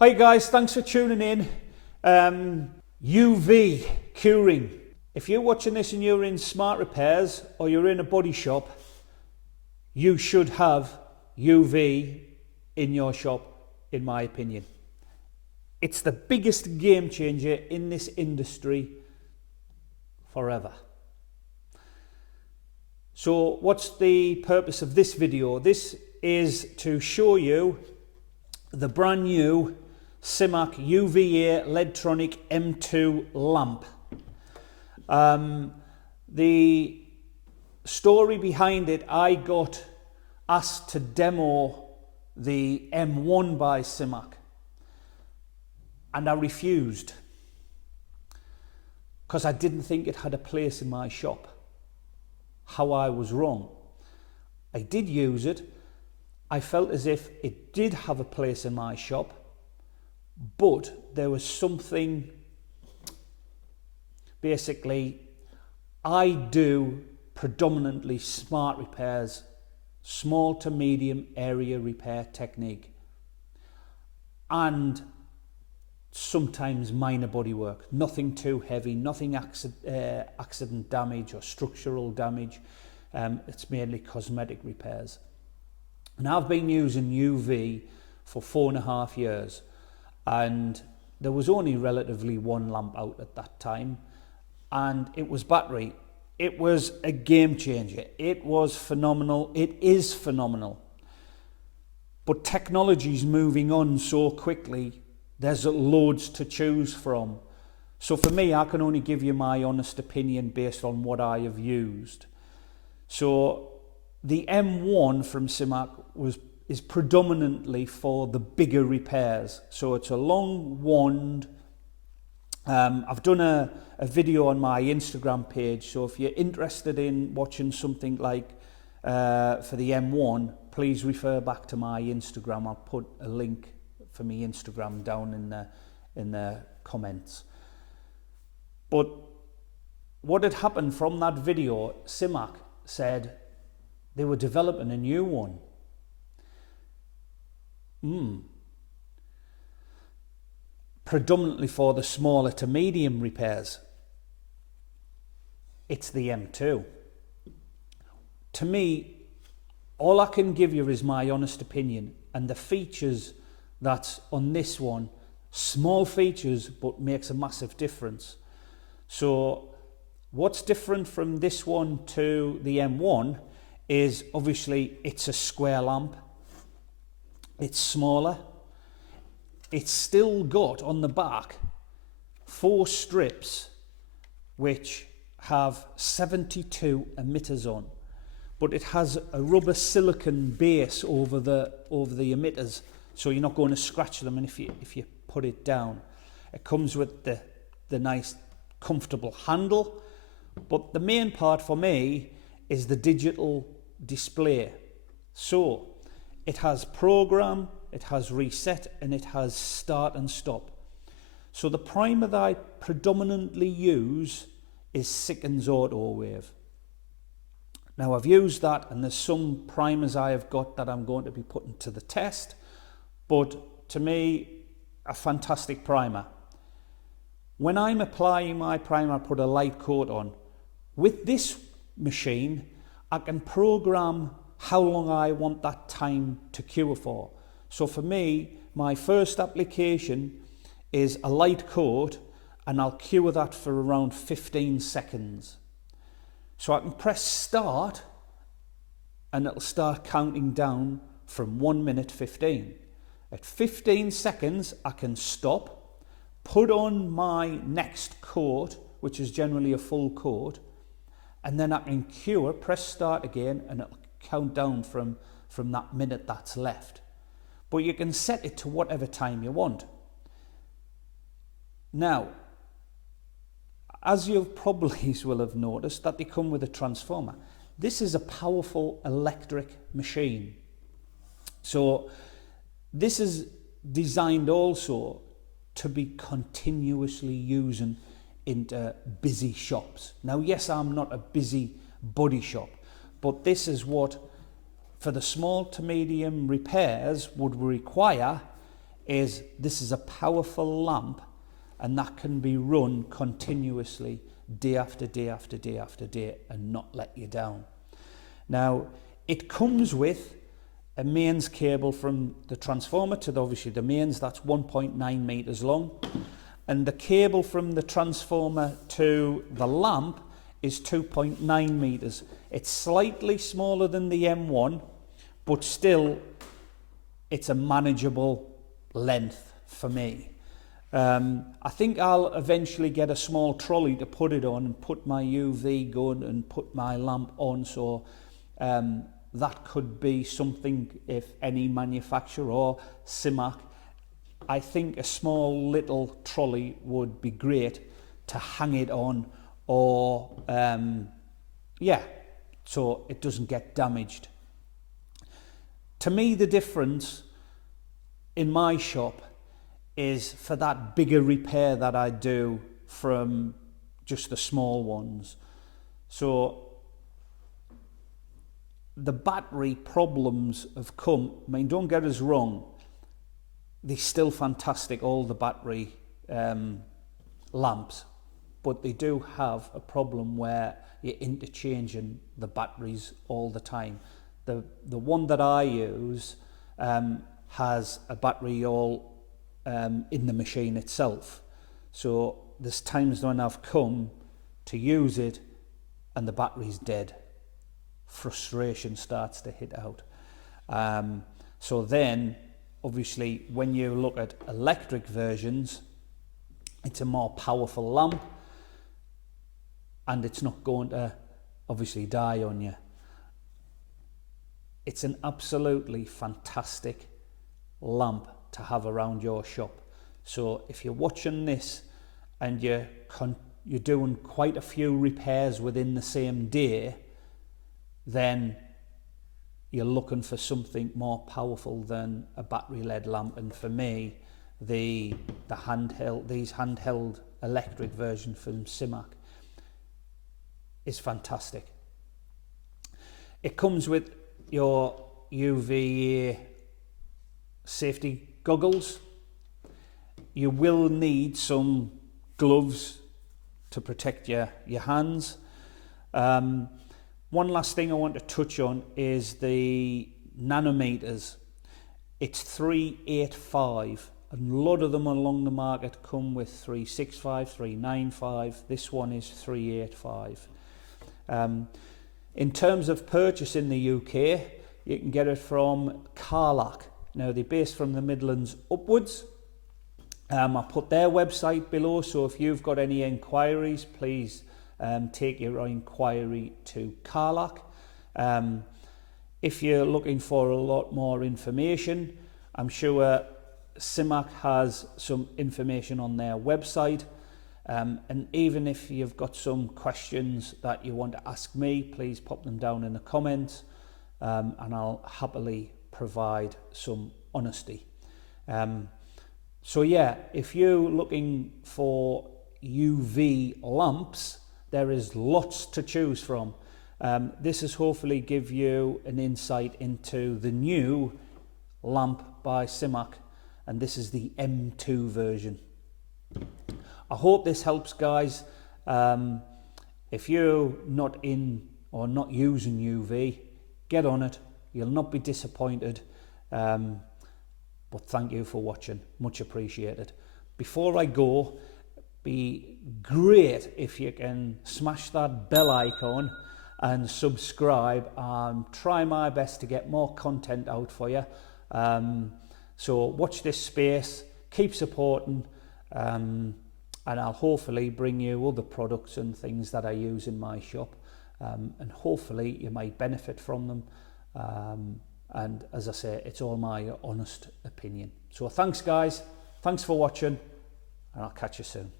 Hi guys, thanks for tuning in. UV curing. If you're watching this and you're in smart repairs or you're in a body shop, you should have UV in your shop, in my opinion. It's the biggest game changer in this industry forever. So what's the purpose of this video? This is to show you the brand new Symach UVA LedTronic M2 lamp. The story behind it, I got asked to demo the M1 by Symach and I refused because I didn't think it had a place in my shop. How I was wrong. I did use it. I felt as if it did have a place in my shop, but there was something. Basically, I do predominantly smart repairs, small to medium area repair technique, and sometimes minor body work, nothing too heavy, nothing accident damage or structural damage. It's mainly cosmetic repairs. And I've been using UV for 4.5 years, and there was only relatively one lamp out at that time, and it was battery. It was a game changer. It was phenomenal. It is phenomenal. But technology's moving on so quickly, there's loads to choose from. So for me, I can only give you my honest opinion based on what I have used. So the M1 from Symach is predominantly for the bigger repairs. So it's a long wand. I've done a video on my Instagram page. So if you're interested in watching something like for the M1, please refer back to my Instagram. I'll put a link for my Instagram down in the comments. But what had happened from that video, Symach said they were developing a new one. Predominantly for the smaller to medium repairs. It's the M2. To me, all I can give you is my honest opinion, and the features that's on this one, small features but makes a massive difference. So what's different from this one to the M1 is obviously it's a square lamp, it's smaller, it's still got on the back 4 strips which have 72 emitters on, but it has a rubber silicone base over the emitters, so you're not going to scratch them. And if you put it down, it comes with the nice comfortable handle. But the main part for me is the digital display. So it has program, it has reset, and it has start and stop. So the primer that I predominantly use is Sickens Auto Wave. Now I've used that, and there's some primers I have got that I'm going to be putting to the test, but to me, a fantastic primer. When I'm applying my primer, I put a light coat on. With this machine, I can program how long I want that time to cure for. So for me, my first application is a light coat, and I'll cure that for around 15 seconds. So I can press start, and it'll start counting down from 1 minute 15. At 15 seconds, I can stop, put on my next coat, which is generally a full coat, and then I can cure, press start again, and it'll count down from that minute that's left. But you can set it to whatever time you want. Now, as you probably will have noticed, that they come with a transformer. This is a powerful electric machine. So this is designed also to be continuously using into busy shops. Now, yes, I'm not a busy body shop, but this is what, for the small to medium repairs, would require is this is a powerful lamp, and that can be run continuously day after day after day after day and not let you down. Now, it comes with a mains cable from the transformer to obviously the mains. That's 1.9 meters long, and the cable from the transformer to the lamp is 2.9 meters. It's slightly smaller than the M1, but still it's a manageable length for me. I think I'll eventually get a small trolley to put it on and put my UV gun and put my lamp on, so that could be something if any manufacturer or Symach. I think a small little trolley would be great to hang it on, or yeah, so it doesn't get damaged. To me, the difference in my shop is for that bigger repair that I do from just the small ones. So the battery problems have come. I mean, don't get us wrong, they're still fantastic, all the battery lamps, but they do have a problem where you're interchanging the batteries all the time. The one that I use has a battery all in the machine itself. So there's times when I've come to use it and the battery's dead. Frustration starts to hit out. So then, obviously, when you look at electric versions, it's a more powerful lamp, and it's not going to obviously die on you. It's an absolutely fantastic lamp to have around your shop. So if you're watching this and you're doing quite a few repairs within the same day, then you're looking for something more powerful than a battery led lamp. And for me, these handheld electric version from Symach is fantastic. It comes with your UVA safety goggles. You will need some gloves to protect your hands. One last thing I want to touch on is the nanometers. It's 385, and a lot of them along the market come with 365, 395. This one is 385. In terms of purchase in the UK, you can get it from Carlac. Now, they're based from the Midlands upwards. I put their website below, so if you've got any inquiries, please take your inquiry to Carlac. If you're looking for a lot more information, I'm sure Symach has some information on their website. And even if you've got some questions that you want to ask me, please pop them down in the comments, and I'll happily provide some honesty. So yeah, if you're looking for UV lamps, there is lots to choose from. This has hopefully give you an insight into the new lamp by Symach, and this is the M2 version. I hope this helps, guys. If you're not in or not using UV, get on it. You'll not be disappointed. But thank you for watching. Much appreciated. Before I go, be great if you can smash that bell icon and subscribe. Try my best to get more content out for you. So watch this space, keep supporting, and I'll hopefully bring you other products and things that I use in my shop, and hopefully you might benefit from them. And as I say, it's all my honest opinion. So thanks, guys. Thanks for watching, and I'll catch you soon.